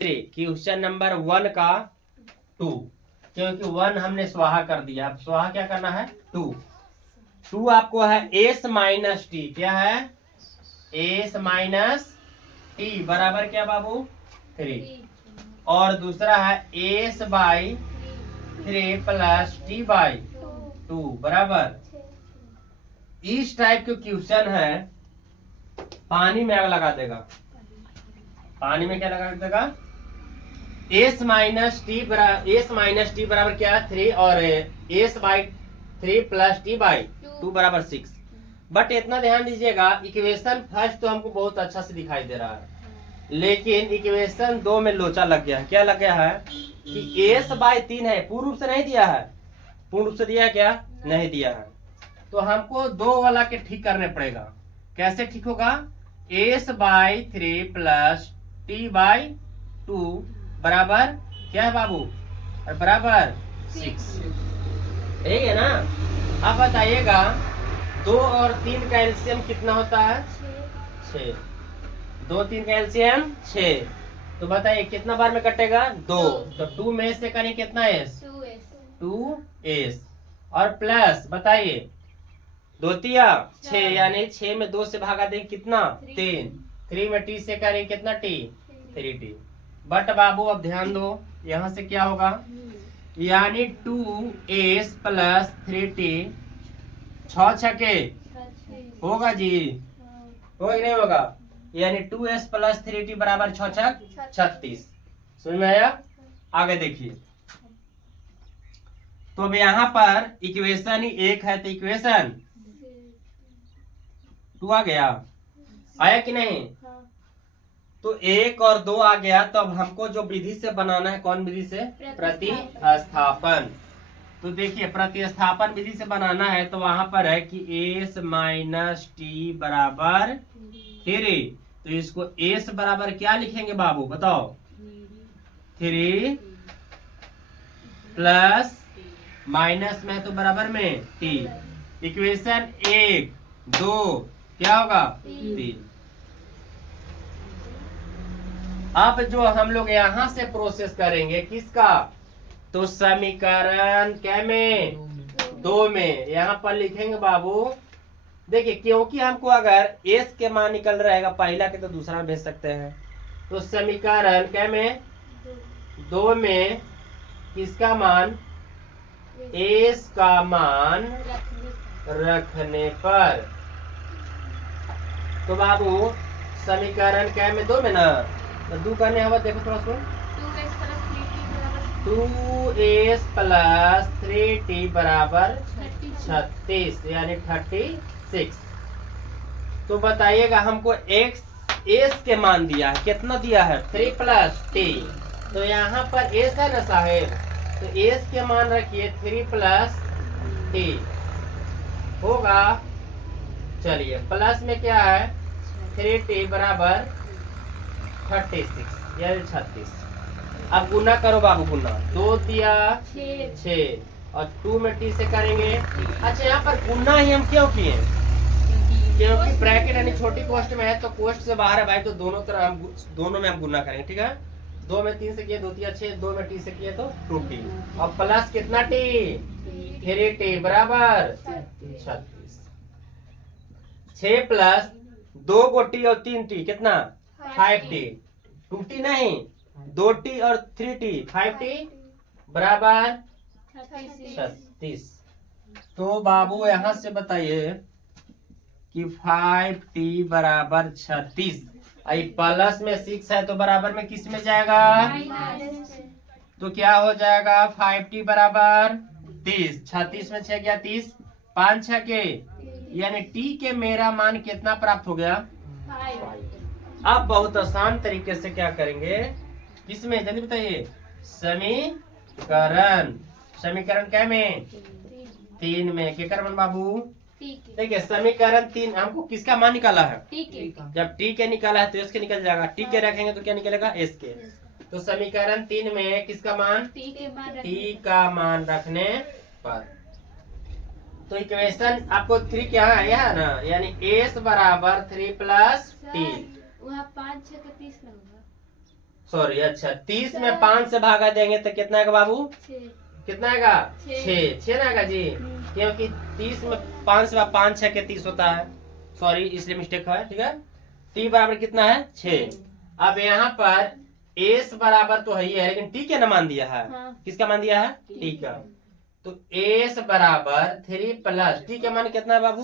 Question number 1 का 2, क्योंकि 1 हमने स्वाहा कर दिया। अब स्वाहा क्या करना है 2 आपको है एस माइनस टी। क्या है एस माइनस टी बराबर क्या बाबू 3, और दूसरा है S by 3 plus T by 2 बराबर। इस टाइप के क्वेश्चन है पानी में आग लगा देगा। पानी में क्या लगा देगा एस माइनस टी बराबर क्या 3 और S by 3 plus T by 2 बराबर 6। बट इतना ध्यान दीजिएगा इक्वेशन फर्स्ट तो हमको बहुत अच्छा से दिखाई दे रहा है, लेकिन इक्वेशन 2 में लोचा लग गया है। क्या लग गया है कि एस बाई 3 है, पूर्ण रूप से नहीं दिया है। पूर्ण रूप से दिया है क्या नहीं दिया है, तो हमको 2 वाला के ठीक करने पड़ेगा। कैसे ठीक होगा S by 3 plus T by 2 बराबर क्या है बाबू बराबर 6, ठीक है ना। अब बताइएगा 2 और 3 का एलसीएम कितना होता है 6। 2 3 का एलसीएम 6, तो बताइए कितना बार में कटेगा 2, तो 2 में से करें कितना एस 2 एस, और प्लस बताइए 2 तिया 6, यानी 6 में 2 से भागा दें कितना 3 में टी से करें कितना टी 3 टी। बट बाबू अब ध्यान दो यहाँ से क्या होगा, यानी 2s प्लस 3t 6 छके होगा जी, होगा कि नहीं होगा, यानी 2s प्लस 3t बराबर 6 छक 36। समझ में आया। आगे देखिए, तो अब यहाँ पर इक्वेशन ही एक है, तो इक्वेशन 2 आ गया, आया कि नहीं। तो 1 और 2 आ गया, तो अब हमको जो विधि से बनाना है, कौन विधि से प्रतिस्थापन। तो देखिए प्रतिस्थापन विधि से बनाना है, तो वहां पर है कि एस माइनस टी बराबर 3, तो इसको एस बराबर क्या लिखेंगे बाबू बताओ 3 प्लस माइनस में तो बराबर में टी। इक्वेशन 1 2 क्या होगा 3। अब जो हम लोग यहाँ से प्रोसेस करेंगे किसका, तो समीकरण क्या में 2 में यहाँ पर लिखेंगे बाबू। देखिए क्योंकि हमको अगर एस के मान निकल रहेगा पहला के, तो दूसरा में भेज सकते हैं। तो समीकरण क्या में 2 में किसका मान एस का मान रखने पर, तो बाबू समीकरण क्या में 2 में ना, तो 2 करने हवा देखो थोड़ा सुन 2s प्लस 3t बराबर 36 यानी 36। तो बताइएगा हमको x एस के मान दिया है, कितना दिया है 3 प्लस टी, तो यहाँ पर एस है ना साहेब, तो एस के मान रखिए 3 प्लस टी होगा। चलिए प्लस में क्या है 3t बराबर 36 यानी 36। अब गुना करो बाबू, गुना 2 तिया 6 और 2 में टी से करेंगे। अच्छा यहाँ पर गुना ही हम क्यों किए, क्योंकि ब्रैकेट यानी छोटी कोष्ट में है, तो कोष्ट से बाहर है भाई, तो दोनों तरह हम दोनों में हम गुना करेंगे। ठीक है 2 में 3 से किए 2 तिया 6, 2 में टी से किए तो 2t, और प्लस कितना टी 3t बराबर 36। 6 प्लस 2 को टी और 3t कितना 5t, 2t नहीं 2t और 3t 5t बराबर 36। तो बाबू यहाँ से बताइए कि 5t बराबर 36, प्लस में 6 है तो बराबर में किस में जाएगा, तो क्या हो जाएगा 5t बराबर 30, 36 में 6 गया 30, 5 6 के, यानी t के मेरा मान कितना प्राप्त हो गया 5। अब बहुत आसान तरीके से क्या करेंगे, किसमें जल्दी बताइए, समीकरण क्या में 3 में क्या कर बाबू। देखिए समीकरण 3 हमको किसका मान निकाला है, जब टी के निकाला है तो एस के निकल जाएगा, टी के रखेंगे तो क्या निकलेगा एस के। तो समीकरण 3 में किसका मान टी का मान रखने पर, तो इक्वेशन आपको 3 क्या है ना, यानी एस बराबर 3 प्लस टी। 5 6 का 30 लगेगा सॉरी, अच्छा 30 में 5 से भागा देंगे तो कितना आएगा बाबू? कितना आएगा? 6 ना आएगा जी, क्योंकि 30 में 5 से 5 6 के 30 होता है। सॉरी, इसलिए मिस्टेक है। ठीक है, टी बराबर कितना है? 6। अब यहाँ पर एस बराबर तो है ही है, लेकिन टी क्या ना मान दिया है? किसका मान दिया है? टी का। तो एस बराबर 3 प्लस टी का मान कितना है बाबू?